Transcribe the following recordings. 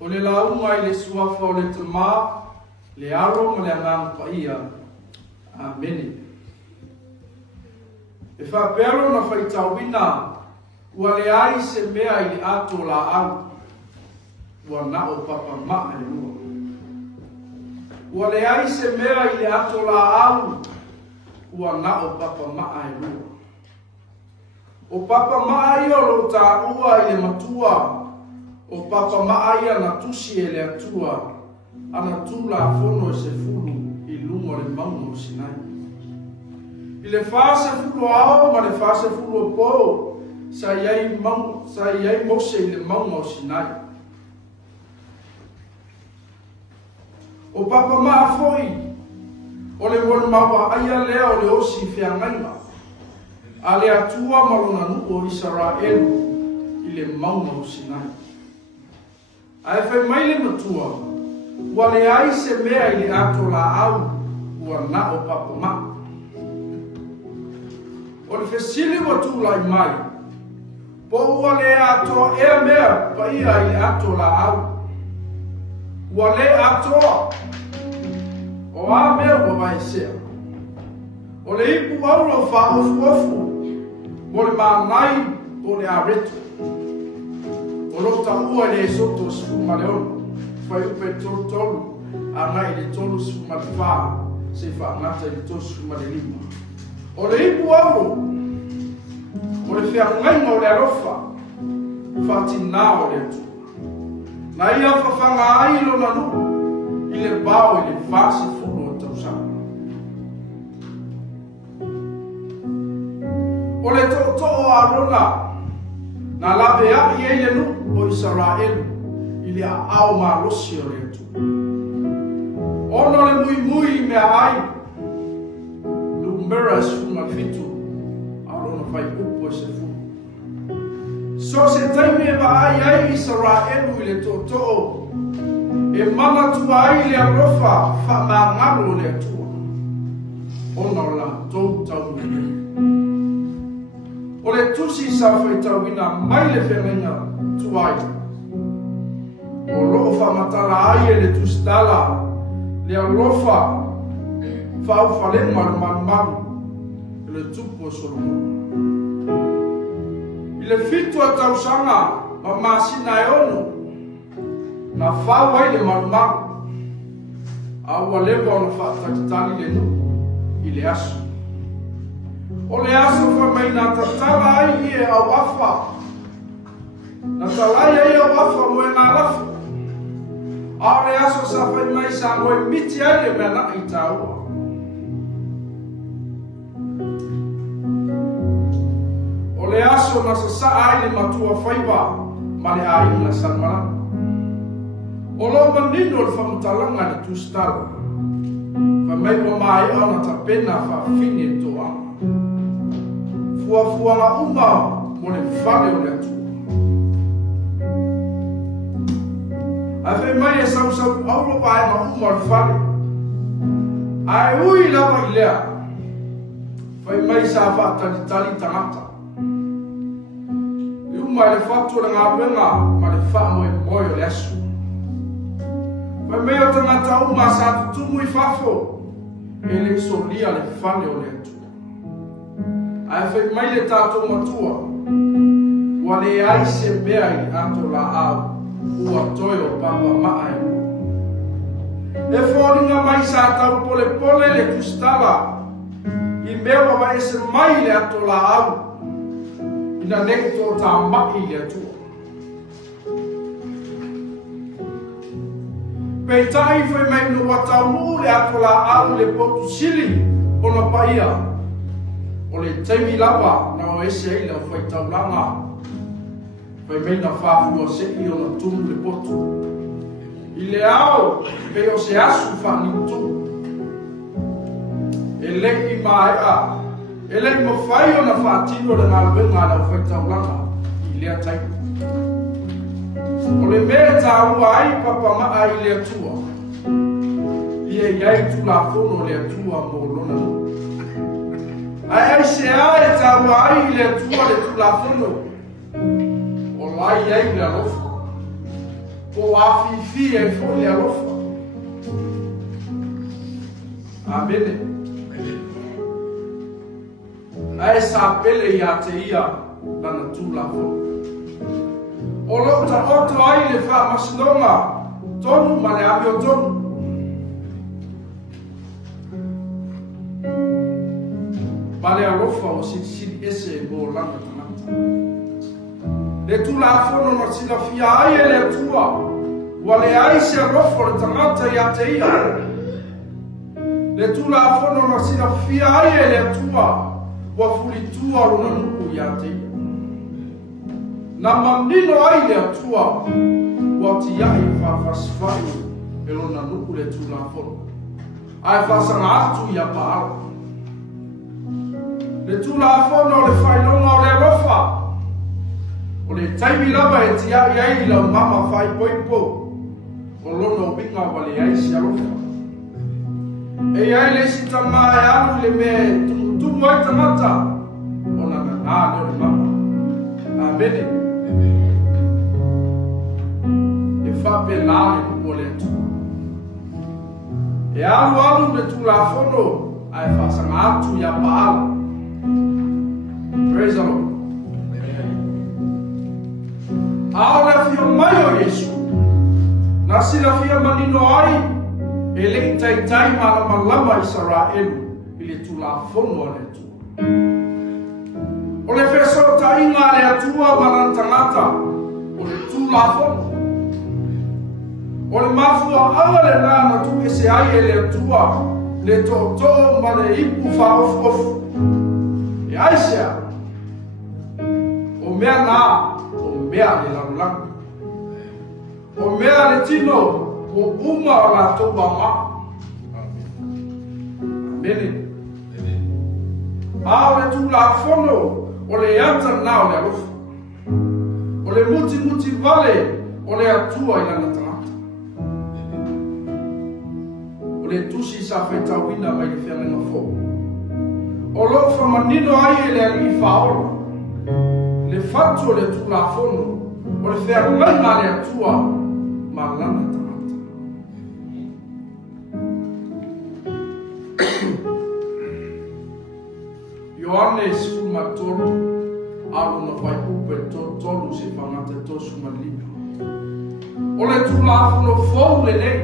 o le launga i le suafa o le tamā, le aro ma le anganga paia. Amene. E whapero na whaitawina, ua le ai se mea i le ato la au, ua na o papa maa e lua. Ua le ai se mea i le ato la au, ua na o papa maa e lua. O papa maa ia lo ta ua i le matua, o papa maa ia na tusi e le atua, ana tula fono e se fulu i lungo le maungo o Sinai. I le fase fulu ao ma le fase fulu o po, sa iai mose i le maungo o Sinai. O papa maa foi, o le wole maua aia lea o le osi whiangaina, a le atua malona nu o Israelu i le maungo o Sinai. A e whai mai le matua, ua le ai se mea i le ato la au, ua na o papa maa. O le fesili ua tūlai mai, po ua le ato ea mea pa ia i le ato la au. Ua le ato, o a mea ua vai sea. O le ipu aulo wha ofu ofu, mo le maangai o le aretu. O lota ua le soto sfuma le ono, whai upe tolu tolu, a ngai le tolu sfuma le wha, se wha ngata i le tolu sfuma le lima. O le ipu aulo, o le whiangainga o le arofa, whatina o le atu. Na ia whawhanga ailo na nu, i le bao i le whasi fulu o tausanga. O le to'o arona, na lawe a i eile nu o Israelu, i le ao marosi o le atu. Ono le mui mui mea ai, Lumeras funga fitu, arona fai upo se fu. So se taimi e ai Israelu i le to'o, e mana tua ai le arofa, fa mangalo le atua. Ona la tau tau mene. O le tusi sa fai tauina mai le whenenga tuai. O loo fa matala ai e le tustala, le arofa, fa ufale maru, le tupo Solomon. I le fitu a tausanga, ma masina e ono, na whau ai le maru, a ua lewa o na whaatakitali le nu, i le asu. O le asu wha mai na tatala ai e au afa, na talai ai au afa mo e ngā lafu. A o le asu sa whai mai sa mo e miti ai le mea na i taua. O le aso na sa ai le matua whaiwa ma le ai na sanmana. O lo manino le whamutalanga le tustala. Wha mai wa mai ana ta pena wha fine toa. Fua nga uma mo le whale o le atu. A whai mai e sau auro wa e ma uma le whale. A e ui lawa i lea. Whai mai sa wha tali tangata. Ma le fatu le ngā wenga, ma le wha moe moe o le asu. Wai mea tangata uma sa tutumu i whafo, e le solia le whane o le atu. Ai whai mai le tātou matua, wa le ai se mea i ato la au, ua toi o papa maa e. E whoringa mai sa tau pole pole le kustala, i mea wa e se mai le ato la au, ina nekto ta mai le atua. Pei tai foi mai no watau mu le ato la au le potu sili o na paia. O le taimi lava na o ese ai la foi tau langa. Foi mai na whafu o se i o na tumu le potu. I le au, pei o se asu whani tu. E leki mai a, ele mo fai ona fatino le ngā wenga na whaitauranga i lea taipu. O le mea tā ua ai papa maa i lea tua. I e iai tu la fono lea tua mo lona nu. Ai se ai tā ua ai i lea tua le tu la fono. O lai ai lea lofu. po afifi e fo le alofa. Amene. Ai sa pele ia te ia lana tula fo. O lo ta oto ai le fa masilonga tonu ma le avio tonu. Pale alofa o sili ese mo lana tanata. Le tula fono ma sila fia ai e le tua. Wale ai se alofa le tanata ia te ia. Le tula fono ma sila fia ai e le tua. Wa fuli tua luna nuku ia te ia. Na mamnino ai le tua. Wa ti ai fa fasfai e luna nuku le tula fono. Ai fa sanga atu ia paala. Le tula fono le whainonga o le rofa. O le taimi lava e ti ai ai lau mama whai poipo. O lono winga wale ai si arofa. E ai le si tama e alu le me tumu ai tamata. O na ngā le mama. Amene. E whape nāle o le tua. E alu le tula fono ai whasanga atu ia paala. Praise the Lord. Ao le fia mai o Yesu. Na sila fia manino ai. E le tai mana malama Israelu. I le tula fono o le tua. O le fesa o ta inga le atua manantangata. O le tula fono. O le mafua awa le nana tu ese ai e le atua. Le to ma le ipu fa of. E aisea. O mea nā, o mea le laulanga. O mea le tino, o uma o la toba ma. Amene. Ao le tula fono, o le ata nā o le alofa. O le muti vale, o le atua i lana tangata. O le tusi sa whetawina mai le whiananga fō. O lo whamanino ai e le ali whaola. Le fatu le tula fono, o le whea maina le atua, ma lana tamata. Ioannes fumatoro, alo na whai upe tolu se whangata tosu malina. O le tula fono fōu le nei,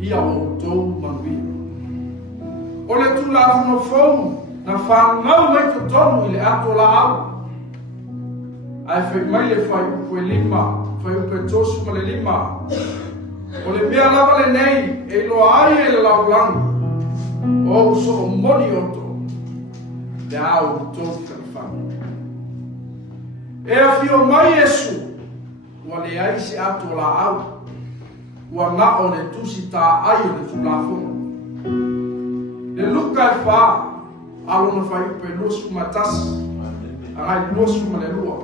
ia o tou manuia. O le tula fono fōu, na whangau mai to tonu i le ato la au. Ai whai mai le whai upe lima, whai upe tosu ma le lima. O le mea lava le nei, e lo ai e le laulangu. O uso o moni oto, le au tō whanawhanu. E a whio mai Yesu, ua le ai se ato la au. Ua na o le tusi tā ai o le tulafonga. Le luka e wha, alo na whai upe luosu matasi, angai luosu ma le lua.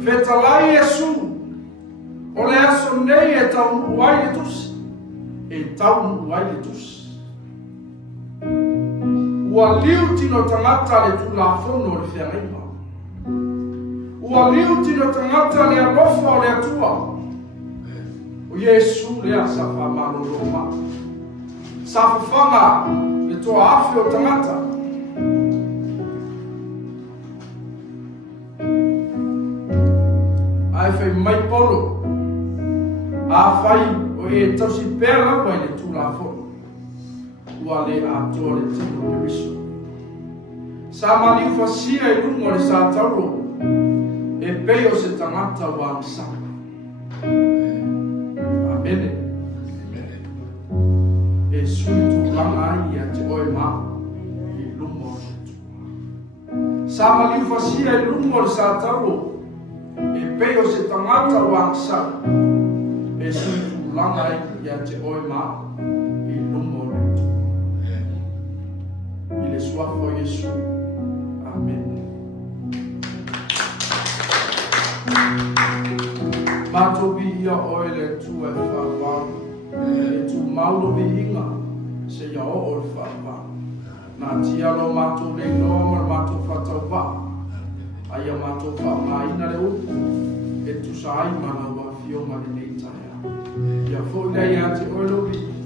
Fetalai Yesu, o le aso nei e tau uai le tusi, e tau uai le tusi. Ua liu tino tangata le tulafono le whiangaima. Ua liu tino tangata le alofa o le atua. O Yesu le asa whamaro roma. Sa whanga le toa afi o tangata. Ai whai mai polo. A whai o e tausi pēra mai le tulafono. Ua le atua le tino le riso. Sa mani whasia I lungo le sa tauro. E peo se tangata wa amsaka. Amene. E sui tu langa ai a te oe ma. I lungo se tu. Sa mani whasia I lungo le sa tauro. E peo se tangata wa amsaka. E sui tu langa ai a te oe ma. I lungo le tu. Il est soif pour Jésus. Amen. Matobi ia oile tu e whawau. E tu maulo vi inga. Se ia o ol whawau. Nā tia lo mato le noa mato whatau wā. Aia mato wha maina le upu. E tu sa ai mana wafi. yo ma le nei tai. Ia fo le ia te olobi